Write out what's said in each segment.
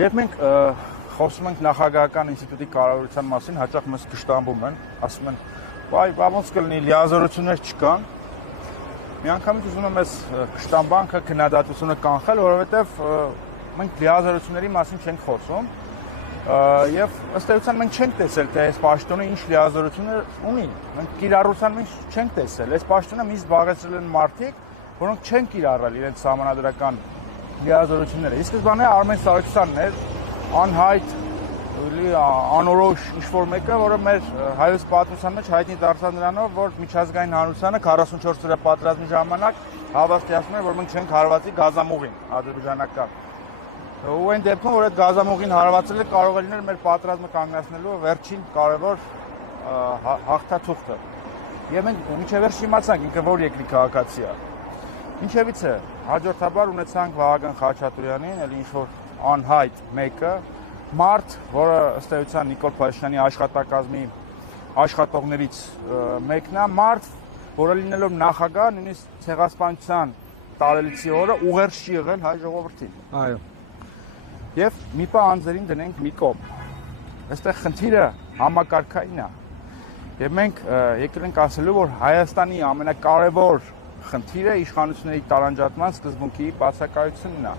Երբ մենք խոսում ենք նախագահական ինստիտուտի կառավարության մասին, հաճախ մեզ կշտամբում են, ասում են, «Վայ, ոնց կլինի, լիազորություններ չկան»։ Միանգամից ուզում եմ այս կշտամբանքը, քննադատությունը կանխել, որովհետև մենք լիազորությունների մասին չենք խոսում, եւ ըստ էության մենք չենք տեսել, թե այս պաշտոնը ինչ լիազորություններ ունի։ Մենք կիրառության մեջ չենք տեսել։ Այս պաշտոնը միշտ զբաղեցրել են մարդիկ, որոնք չեն կիրառել իրենց սահմանադրական լիազորությունները։ Ի սկզբանե Արմեն Սարգսյանն էր անհայտ, անորոշ ինչ-որ մեկը, որը մեր հայոց պատմության մեջ հայտնի դարձավ նրանով, որ միջազգային հանրությանը 44 օրյա պատերազմի ժամանակ հավաստիացնում էր, որ մենք չենք հարվածի գազամուղին ադրբեջանական։ Ու այն դեպքում, որ այդ գազամուղին հարվածելը կարող է լինել մեր պատերազմը կանգնեցնելու վերջին կարևոր հաղթաթուղթը։ Եվ մենք մինչև վերջ իմացանք ինքը որ երկրի քաղաքացի է։ Ինչևից է, հաջորդաբար ունեցանք Վահագն Խաչատուրյանին, էլ ինչ-որ անհայտ մեկը, մարդ, որը ըստ էության Նիկոլ Փաշինյանի աշխատակազմի աշխատողներից մեկն է, մարդ, որը լինելով նախագահ, նույնիսկ ցեղասպանության տարելիցի օրը ուղերձ չի եղել հայ ժողովրդին։ Այո։ Եվ մի պահ անձերին դնենք մի կողմ։ Այստեղ խնդիրը համակարգային է։ Եվ մենք եկել ենք ասելու, որ Հայաստանի ամենակարևոր խնդիրը իշխանությունների տարանջատման սկզբունքի բացակայությունն է։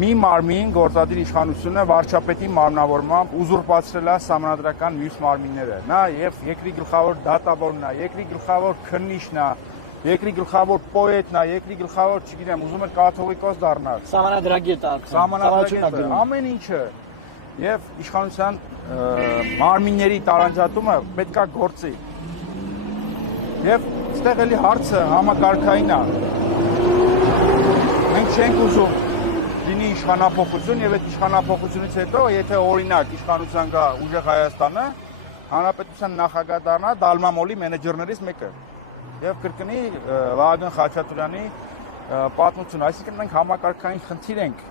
Մի մարմին գործադիր իշխանությունը վարչապետի մարմնավորմամբ ուզուրպացրել է սահմանադրական մյուս մարմինները։ Նա եւ երկրի գլխավոր դատավորն է, երկրի գլխավոր քննիչն է, երկրի գլխավոր պոետն է, երկրի գլխավոր, չգիտեմ, ուզում էր կաթողիկոս դառնալ։ Սահմանադրագետ արդեն։ Սահմանադրագետ, ամեն ինչը։ Եվ իշխանության մարմինների տարանջատումը պետքա գործի։ Եվ այստեղ էլի հարցը համակարգային է։ Մենք չենք ուզում լինի իշխանափոխություն եւ այդ իշխանափոխությունից հետո, եթե օրինակ իշխանության գա ուժեղ Հայաստանը, հանրապետության նախագահ դառնա Դալմամոլի մենեջերներից մեկը եւ կրկնի Վահագն Խաչատուրյանի պատմությունը, այսինքն մենք համակարգային խնդիր ենք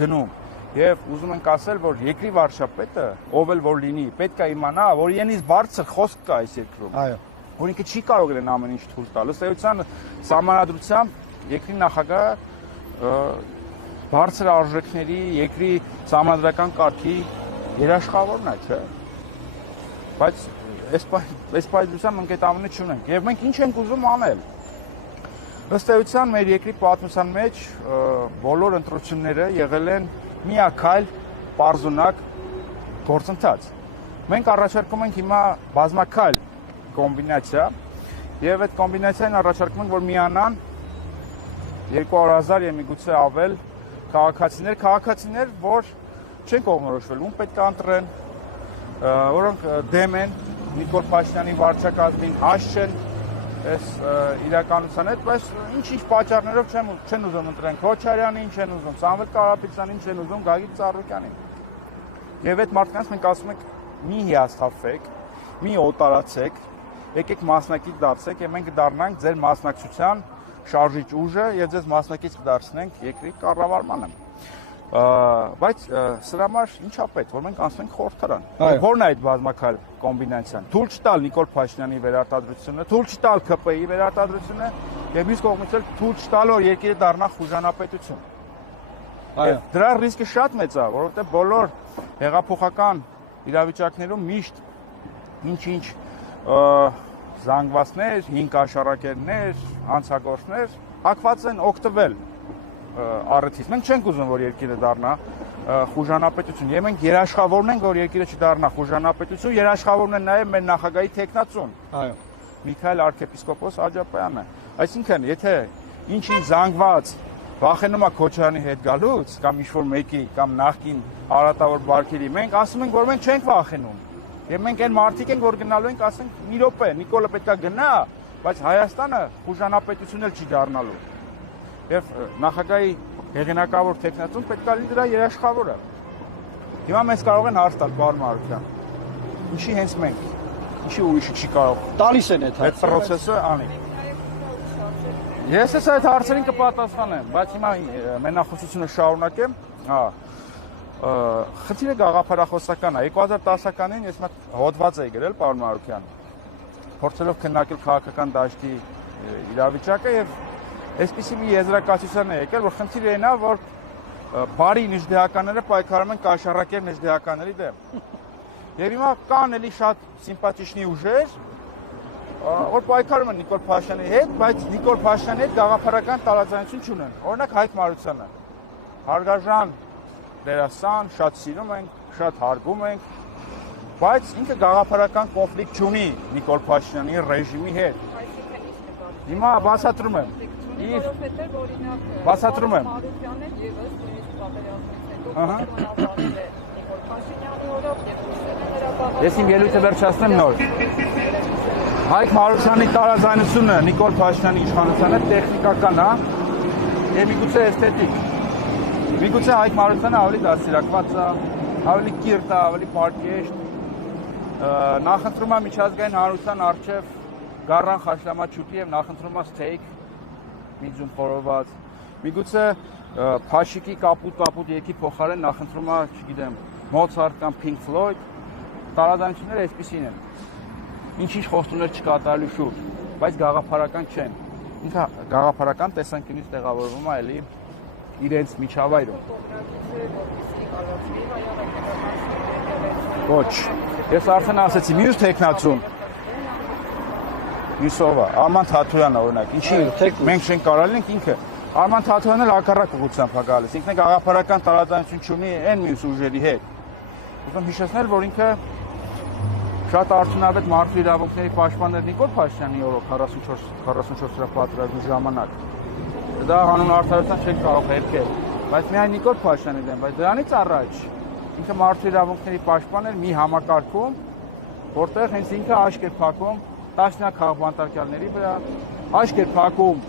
դնում եւ ուզում ենք ասել, որ երկրի վարչապետը, ով էլ որ լինի, պետք է իմանա, որ իրենից բարձր խոսք կա այս երկրում։ Այո։ Որ ինքը չի կարող իրեն ամեն ինչ թույլ տալ։ Ըստ էության սահմանադրությամբ երկրի նախագահը բարձր արժեքների, երկրի սահմանադրական կարգի երաշխավորն է, չէ՞։ Բայց այս պայծառությամբ մենք այդ ամենը չունենք։ Եվ մենք ինչ ենք ուզում անել։ Ըստ էության մեր երկրի պատմության մեջ բոլոր ընտրությունները եղել են միակայլ, պարզունակ գործընթաց։ Մենք առաջարկում ենք հիմա բազմակայլ կոմբինացիա, եւ այդ կոմբինացիան առաջարկում ենք, որ միանան 200,000 եւ միգուցե ավել քաղաքացիներ, որ չեն կողմնորոշվել, ում պետք է ընտրեն, որոնք դեմ են Նիկոլ Փաշինյանի վարչակազմին, հաշ չեն այս իրականության հետ, բայց ինչ-ինչ պատճառներով չեն ուզում ընտրեն Քոչարյանին, չեն ուզում Սամվել Կարապետյանին, չեն ուզում Գագիկ Ծառուկյանին։ Եվ այդ մարդկանց մենք ասում ենք՝ մի հիասթափվեք, մի օտարացեք, եկեք մասնակից դարձեք եւ մենք կդառնանք ձեր մասնակցության շարժիչ ուժը եւ ձեզ մասնակից կդարձնենք երկրի կառավարմանը։ Բայց սրա համար ինչա պետք, որ մենք անցնենք խորհրդարան։ Որն է այդ բազմակայլ կոմբինացիան։ Թույլ չտալ Նիկոլ Փաշինյանի վերարտադրությունը, թույլ չտալ ԿՊ-ի վերարտադրությունը եւ մյուս կողմից էլ թույլ չտալ, որ երկիրը դառնա խուժանապետություն։ Դրա ռիսկը շատ մեծ է, որովհետեւ բոլոր հեղափոխական իրավիճակներում միշտ ինչ-ինչ զանգվածներ, 5 աշարակերներ, անցագործներ հակված են օգտվել առիթից։ Մենք չենք ուզում, որ երկիրը դառնա խուժանապետություն։ Եվ մենք երաշխավորում ենք, որ երկիրը չդառնա խուժանապետություն, երաշխավորում են նաև մեր նախագահի տեխնացուն։ Այո։ Միքայել arczepiskopos Աջապայանը։ Այսինքն, եթե ինչ-ինչ զանգված վախենում է Քոչարյանի հետ գալուց, կամ ինչ-որ մեկի, կամ նախկին արատավոր բարքերի, մենք ասում ենք, որ մենք չենք վախենում։ Եվ մենք այն մարդիկ ենք, որ գնալու ենք, ասենք, մի րոպե, Նիկոլը պետքա գնա, բայց Հայաստանը խուժանապետություն էլ չի դառնալու։ Եվ նախագահի հեղինակավոր տեխնացուն պետքա լինի դրա երաշխավորը։ Հիմա մեզ կարող են հարց տալ, պարոն Մարուկյան։ Ինչի հենց մենք, ինչի ուրիշը չի կարող։ Տալիս են այդ պրոցեսը անի։ Ես այս հարցերին կպատասխանեմ, բայց հիմա մենախոսությունը շարունակեմ, խնդիրը գաղափարախոսական է։ 2010-ականին ես մոտ հոդված էի գրել, պարոն Մարուկյան, փորձելով քննարկել քաղաքական դաշտի իրավիճակը եւ այսպիսի մի եզրակացության է եկել, որ խնդիրը այն է, որ բարի նիժդեականները պայքարում են կաշառակեր նիժդեականների դեմ։ Եվ հիմա կան էլի շատ սիմպաթիչնի ուժեր, որ պայքարում են Նիկոլ Փաշինյանի հետ, բայց Նիկոլ Փաշինյանի հետ գաղափարական տարաձայնություն չունեն։ Օրինակ Հայկ Մարությանը, հարգարժան դերասան, շատ սիրում ենք, շատ հարգում ենք, բայց ինքը գաղափարական կոնֆլիկտ չունի Նիկոլ Փաշինյանի ռեժիմի հետ։ Հիմա բացատրում եմ։ Որովհետև օրինակ բացատրում եմ։ Մարությանը եւս նույնիսկ պատերազմից հետո Ահա։ պայմանավորվել է Նիկոլ Փաշինյանի օրոք եւ Ռուսաստանը նրա բաղադրում։ Ես իմ ելույթը վերջացնեմ նոր։ Հայկ Մարությանի տարաձայնությունը Նիկոլ Փաշինյանի իշխանության հետ տեխնիկական է եւ միգուցե էսթետիկ։ Միգուցե Հայկ Մարությանը ավելի դաստիարակված է, ավելի կիրթ է, ավելի պարկեշտ։ Նախընտրում է միջազգային հանրության արչեւ գառան խաշլամաչուտի եւ նախընտրում է ստեյք միջում խորոված։ Միգուցե Փաշիկի կապուտ եկի փոխարեն նախընտրում է, չգիտեմ, Մոցարտ կամ Pink Floyd, տարաձայնությունները այսպեսին են։ Ինչ-ինչ խոստումներ չկատարելու շուրջ, բայց գաղափարական չեն։ Ինքը գաղափարական տեսանկյունից տեղավորվում է էլի իրենց միջավայրում։ Ոչ, ես արդեն ասացի, մյուս տեխնացուն Միսովա, Արման Թաթոյանը օրինակ, ինչի մենք չենք կարալինք ինքը Արման Թաթոյանը հակառակ ուղղությամբ է գալիս, ինքն է գաղափարական տարաձայնություն չունի այն մյուս ուժերի հետ։ Ուզում հիշեցնել, որ ինքը շատ արդյունավետ մարդու իրավունքների պաշտպան էր Նիկոլ Փաշինյանի օրոք 44 պատերազմի ժամանակ։ Դա հանուն արդարության չեն կարող հերքել, բայց միայն Նիկոլ Փաշինյանի դեմ, բայց դրանից առաջ ինքը մարդու իրավունքների պաշտպան էր մի համակարգում, որտեղ հենց ինքը աշկ էր փակում տասնյակ քաղաքապետարների վրա, աշկ էր փակում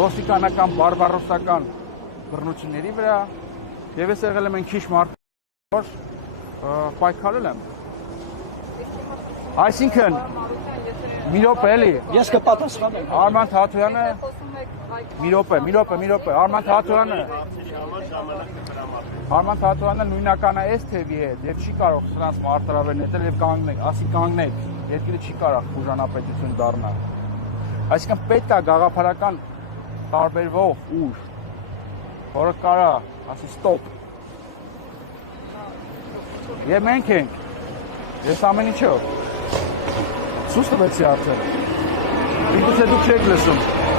ոստիկանական բարբարոսական բռնությունների վրա, եւ ես եղել եմ այն քիչ մարդ, որ պայքարել եմ։ Այսինքն մի րոպե էլի, Ես կպատասխանեմ։ Արման Թաթոյանը մի րոպե, Արման Թաթոյանը նույնական է այս թևի հետ եւ չի կարող սրանց մարտարավեր նետել եւ կանգնել, ասի կանգնեք, երկիրը չի կարող խուժանապետություն դառնալ։ Այսինքն պետք է գաղափարական տարբերվող ուժ, որը կարա ասի ստոպ։ Եվ մենք ենք, ես ամեն ինչով ցույց տվեցի արդեն։ Միգուցե դուք չեք լսում։